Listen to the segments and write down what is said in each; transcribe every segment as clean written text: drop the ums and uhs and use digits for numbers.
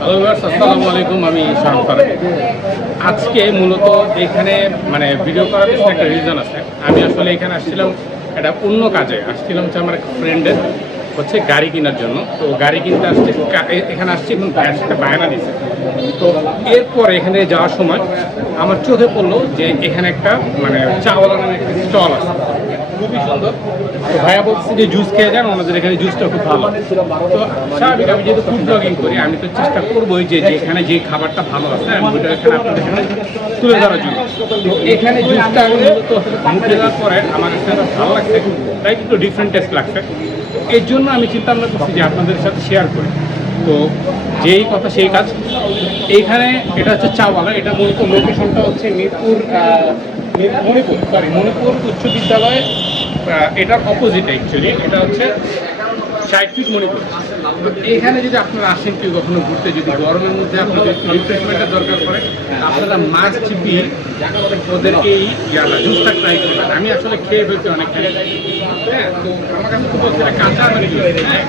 Hello viewers, আসসালামু আলাইকুম। আমি শাহান ফারাবী। আজকে মূলত এখানে মানে ভিডিও করার পিছনে একটা রিজন আছে। আমি আসলে এখানে আসছিলাম একটা অন্য কাজে আসছিলাম হচ্ছে আমার এক ফ্রেন্ডের হচ্ছে গাড়ি কেনার জন্য। তো গাড়ি কিনতে আসছি, এখানে আসছি এবং ভাইয়ের সাথে বায়না দিছে। তো এরপরে এখানে যাওয়ার সময় আমার চোখে পড়লো যে এখানে একটা মানে চাওয়ালা নামে একটা স্টল আছে, খুবই সুন্দর। তো ভাইয়া বলছে যে জুস খেয়ে যান, ওনাদের এখানে জুসটা খুব ভালো। তো স্বাভাবিক, আমি যেহেতু ফুড ব্লগিং করি, আমি তো চেষ্টা করবোই যে এখানে যে খাবারটা ভালো আছে আমি ওইটা এখানে আপনাদের এখানে তুলে ধরার জন্য। তো এখানে জুসটা আমি মূলত মুখে দেওয়ার পরে আমার কাছে ভালো লাগছে, তাই একটু ডিফারেন্ট টেস্ট লাগছে। এর জন্য আমি চিন্তা ভাবনা করছি যে আপনাদের সাথে শেয়ার করি। তো যেই কথা সেই কাজ। এইখানে এটা হচ্ছে চাওয়ালা, এটা মূলত লোকেশনটা হচ্ছে মণিপুর উচ্চ বিদ্যালয়। এটার অপোজিটে অ্যাকচুয়ালি, এটা হচ্ছে 60 ফিট মণিপুর। তো এখানে যদি আপনারা আসেন কেউ কখনো ঘুরতে, যদি গরমের মধ্যে আপনাদের রিফ্রেশমেন্টের দরকার পড়ে, আপনারা মাস্ট বি ওদের এই জুসটা ট্রাই করবেন। আমি আসলে খেয়ে ফেলছি অনেকখানি। হ্যাঁ, তো আমার কাছে খুব হচ্ছে কাঁচা আমের জুস। হ্যাঁ,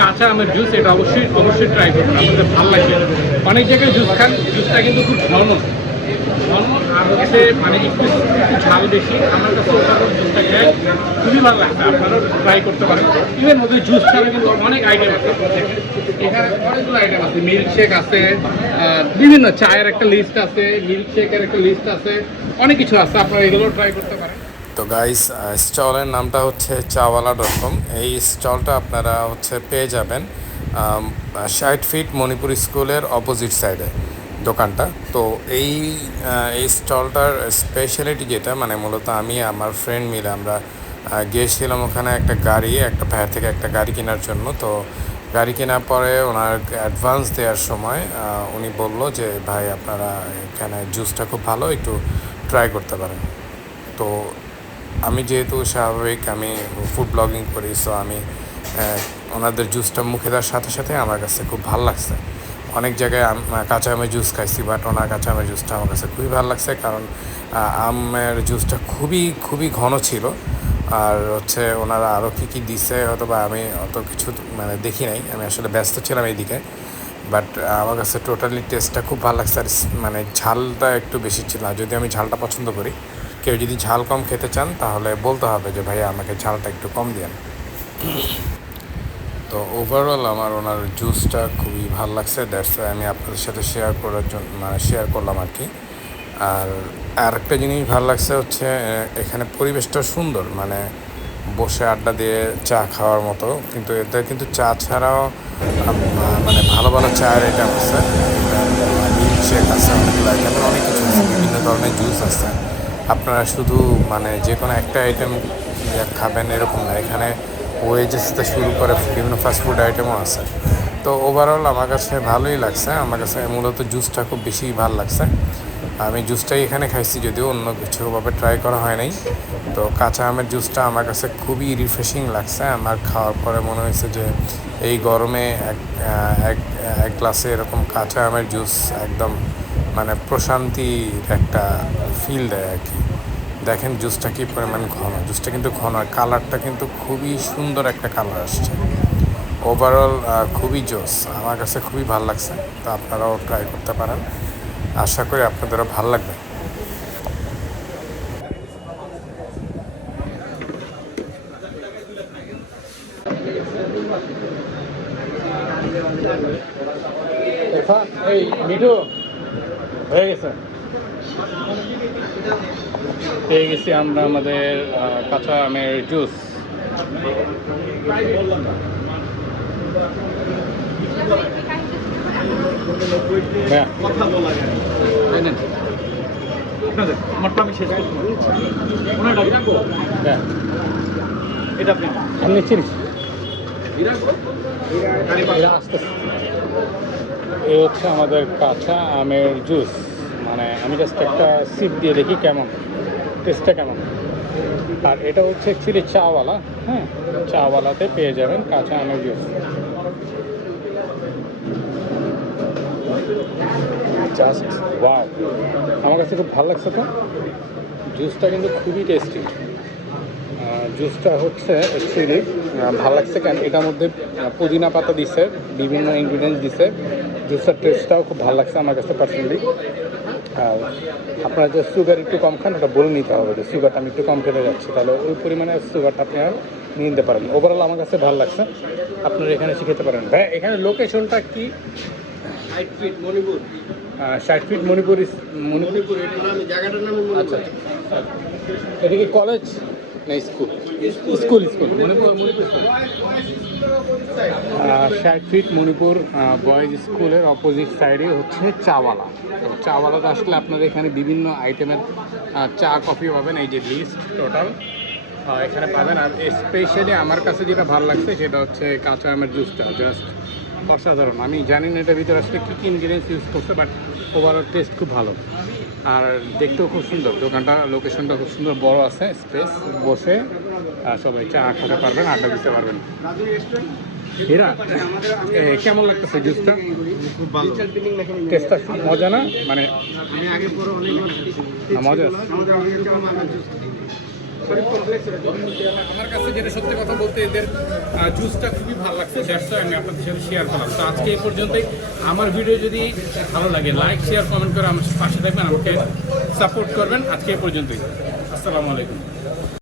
কাঁচা আমের জুস, এটা অবশ্যই ট্রাই করবেন, আপনাদের ভালো লাগবে। অনেক জায়গায় জুস খান, জুসটা কিন্তু খুব ঘন আর হচ্ছে মানে একটু ঝাল বেশি। আমার কাছে ওটার জুসটা খেয়ে খুবই ভালো লাগছে, আপনারাও ট্রাই করতে পারেন। ইভেন ওদের জুস ছাড়া কিন্তু অনেক আইটেম আছে, এখানে অনেকগুলো আইটেম আছে। মিল্কশেক আছে, বিভিন্ন চায়ের একটা লিস্ট আছে, মিল্কশেকের একটা লিস্ট আছে, অনেক কিছু আছে, আপনারা এগুলো ট্রাই করতে পারেন। তো গাইস, স্টলের নামটা হচ্ছে চাওয়ালা.com। এই স্টলটা আপনারা পেয়ে যাবেন 60 ফিট মণিপুর স্কুলের অপোজিট সাইডে দোকানটা। তো এই স্টলটার স্পেশালিটি যেটা, মানে মূলত আমি আমার ফ্রেন্ড মিলে আমরা গিয়েছিলাম ওখানে একটা ভাইয়ের থেকে একটা গাড়ি কেনার জন্য। তো গাড়ি কেনার পরে ওনার অ্যাডভান্স দেওয়ার সময় উনি বলল যে ভাই, আপনারা এখানে জুসটা খুব ভালো, একটু ট্রাই করতে পারেন। তো আমি যেহেতু স্বাভাবিক আমি ফুড ব্লগিং করি, সো আমি ওনাদের জুসটা মুখে দেওয়ার সাথে সাথে আমার কাছে খুব ভালো লাগছে। অনেক জায়গায় কাঁচা আমের জুস খাইছি, বাট ওনার কাঁচা আমের জুসটা আমার কাছে খুবই ভালো লাগছে, কারণ আমের জুসটা খুবই খুবই ঘন ছিল। আর ওনারা আরও কী দিছে হয়তো বা আমি অত কিছু মানে দেখি নাই, আমি আসলে ব্যস্ত ছিলাম এইদিকে। বাট আমার কাছে টোটালি টেস্টটা খুব ভালো লাগছে। আর মানে ঝালটা একটু বেশি ছিল, আর যদি আমি ঝালটা পছন্দ করি, কেউ যদি ঝাল কম খেতে চান তাহলে বলতে হবে যে ভাইয়া আমাকে ঝালটা একটু কম দিন। তো ওভারঅল আমার ওনার জুসটা খুবই ভালো লাগছে, দ্যাটস ওয়াই আমি আপনাদের সাথে শেয়ার করার জন্য শেয়ার করলাম আর কি। আর আরেকটা জিনিস ভালো লাগছে এখানে পরিবেশটা সুন্দর, মানে বসে আড্ডা দিয়ে চা খাওয়ার মতো। কিন্তু এদের কিন্তু চা ছাড়াও মানে ভালো ভালো চায়ের আইটেম আছে, মিল্কশেক আছে, অনেকগুলো আইটেমের অনেক কিছু আছে, বিভিন্ন ধরনের জুস আছে। আপনারা শুধু মানে যে কোনো একটা আইটেম খাবেন এরকম না, এখানে ওয়েজেস থেকে শুরু করে বিভিন্ন ফাস্টফুড আইটেমও আছে। তো ওভারঅল আমার কাছে ভালোই লাগছে, আমার কাছে মূলত জুসটা খুব বেশি ভালো লাগছে। আমি জুসটাই এখানে খাইছি, যদিও অন্য কিছুভাবে ট্রাই করা হয় নাই। তো কাঁচা আমের জুসটা আমার কাছে খুবই রিফ্রেশিং লাগছে। আমার খাওয়ার পরে মনে হয়েছে যে এই গরমে এক এক গ্লাসে এরকম কাঁচা আমের জুস একদম মানে প্রশান্তির একটা ফিল দেয় আর কি। দেখেন জুসটা কী পরিমাণ ঘন, জুসটা কিন্তু ঘন, আর কালারটা কিন্তু খুবই সুন্দর একটা কালার আসছে। ওভারঅল খুবই জোস, আমার কাছে খুবই ভালো লাগছে। তো আপনারাও ট্রাই করতে পারেন, আশা করি আপনাদেরও ভালো লাগবে। এই মিঠু হয়ে গেছে, পেয়ে গেছি আমরা আমাদের কাঁচা আমের জুস। হ্যাঁ, আপনি চিনিস আসতেছে। এই হচ্ছে আমাদের কাঁচা আমের জুস। মানে আমি জাস্ট একটা সিপ দিয়ে দেখি কেমন টেস্টটা কেমন। আর এটা হচ্ছে অ্যাকচুয়ালি চাওয়ালা। হ্যাঁ, চাওয়ালাতে পেয়ে যাবেন কাঁচা আমের জুস। জাস্ট ওয়াও, আমার কাছে খুব ভালো লাগছে। তো জুসটা কিন্তু খুবই টেস্টি। জুসটা হচ্ছে অ্যাকচুয়ালি ভালো লাগছে কেন এটার মধ্যে পুদিনা পাতা দিছে, বিভিন্ন ইনগ্রিডিয়েন্টস দিছে, জুসের টেস্টটাও খুব ভালো লাগছে আমার কাছে পার্সোনালি। আর আপনারা যে সুগার একটু কম খান ওটা বলে নিতে হবে যে সুগারটা আমি একটু কম খেতে যাচ্ছি, তাহলে ওই পরিমাণে সুগারটা আপনারা নিয়ে নিতে পারেন। ওভারঅল আমার কাছে ভালো লাগছে, আপনারা এখানে শিখতে পারেন। ভাই এখানে লোকেশনটা কি? 60 ফিট মণিপুর। 60 ফিট মণিপুর মণিপুর এটা নাম, জায়গাটার নাম আচ্ছা, এটা কি কলেজ না school? School school Manipur 60 feet Manipur boys স্কুলের অপোজিট সাইডে হচ্ছে চাওয়ালা। তো চাওয়ালাতে আসলে আপনাদের এখানে বিভিন্ন আইটেমের চা কফি পাবেন, এই যে লিস্ট টোটাল এখানে পাবেন। আর স্পেশালি আমার কাছে যেটা ভালো লাগছে সেটা হচ্ছে কাঁচা আমের জুসটা, জাস্ট অসাধারণ। আমি জানি না এটার ভিতরে আসলে কী কী ইনগ্রিডিয়েন্টস ইউজ করছে, বাট ওভারঅল টেস্ট খুব ভালো আর দেখতেও খুব সুন্দর। দোকানটা লোকেশনটা খুব সুন্দর, বড় আছে স্পেস, বসে সবাই চা খেতে পারবেন, আড্ডা দিতে পারবেন। এরা কেমন লাগতেছে জুসটা? খুব ভালো। টেস্টটা মজা না? মানে আমি আগে পরে অনেকবার মজা আছে। আমাদের অনেক জুস আমার কাছে যেটা সত্যি কথা বলতে এদের জুসটা খুবই ভালো লাগছে, দ্যাটস আমি আপনাদের সাথে শেয়ার করলাম। তো আজকে এই পর্যন্তই। আমার ভিডিও যদি ভালো লাগে লাইক শেয়ার কমেন্ট করে আমার পাশে থাকবেন, আমাকে সাপোর্ট করবেন। আজকে এই পর্যন্তই, আসসালামু আলাইকুম।